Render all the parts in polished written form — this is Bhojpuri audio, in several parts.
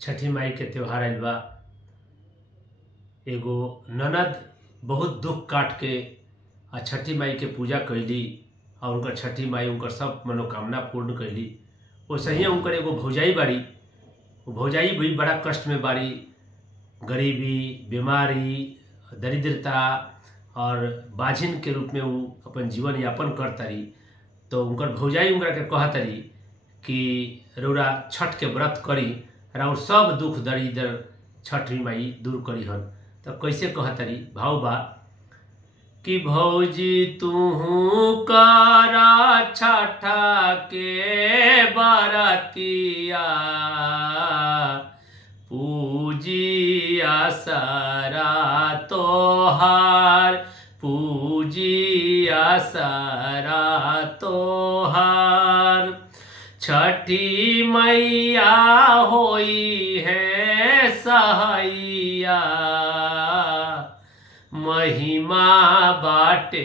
छठी माई के त्योहार आइल बा। एगो ननद बहुत दुख काट के छठी माई के पूजा कैली और उनकर छठी माई उनकर सब मनोकामना पूर्ण कैली। वैसे ही उनकर एगो भौजाई बाड़ी, वो भौजाई भी बड़ा कष्ट में बाड़ी। गरीबी, बीमारी, दरिद्रता और बाझिन के रूप में वो अपन जीवन यापन करतारी। तो उनकर भौजाई उनकरा के कहतरी कि रउरा छठ के व्रत करी और सब दुख दरिद्र छठ माई दूर करी हन। तो कैसे कहतरी, भाव बा कि भौजी तुहू करा छठा के बरतिया, पूजिया सारा तोहार, पूजिया सारा तोहार। छठी मैया होई है सहैया, महिमा बाटे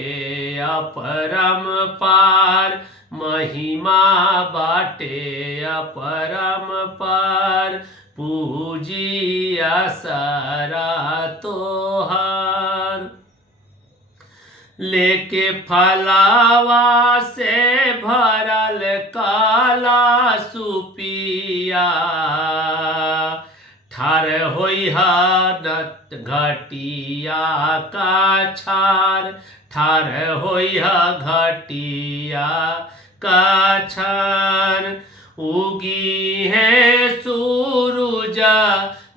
अपरम पार, महिमा बाटे अपरम पार। पूजिया सारा तोहार। लेके फलावा से भरल काला सुपिया, ठार होई नट घटिया का छार, ठार होई घटिया का छार। उगी है सूरज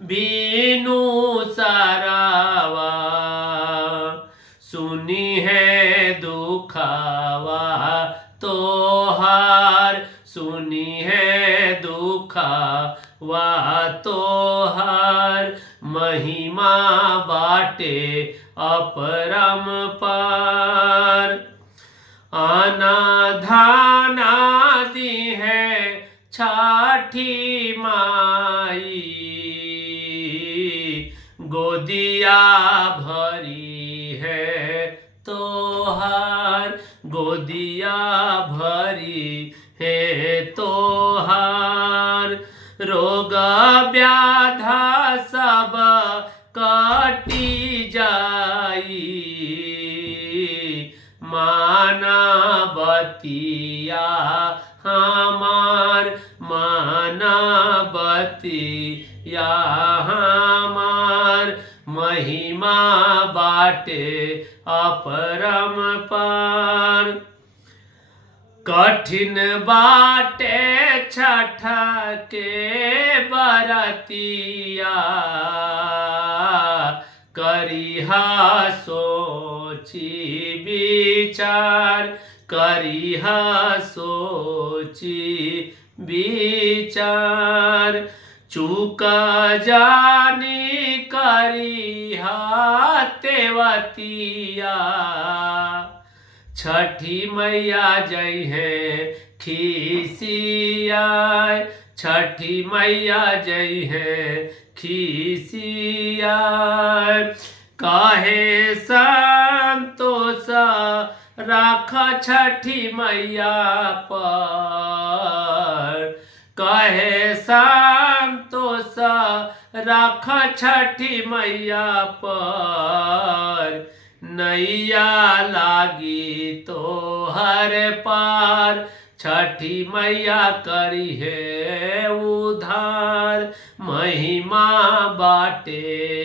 बीनु सारावा, सुनी है दुखावा तोहार, सुनी है दुखावा तोहार। महिमा बाटे अपरम पार। आना धाना दी है छठी माई, गोदिया भरी है तोहार, गोदिया भरी है तोहार। रोग व्याधा सब कटी जाई, माना बतिया हमार, माना बतिया हमार। महिमा बाटे अपरम पार। कठिन बाटे छठ के बरतिया, करिहा सोची विचार, करिहा सोची विचार। चूक जानी करिहा तेवतिया, छठी मैया जई है खिसिया, छठी मैया जई है खिसिया। काहे संतोष राख छठी मैया पर, कहे संतोष राख छठी मैया पर। नैया लागी तो हर पार, छठी मैया करी है उधार। महिमा बाटे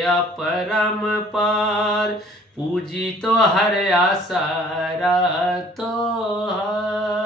अपरम पार, पूजी तो हर आसारा तो हर।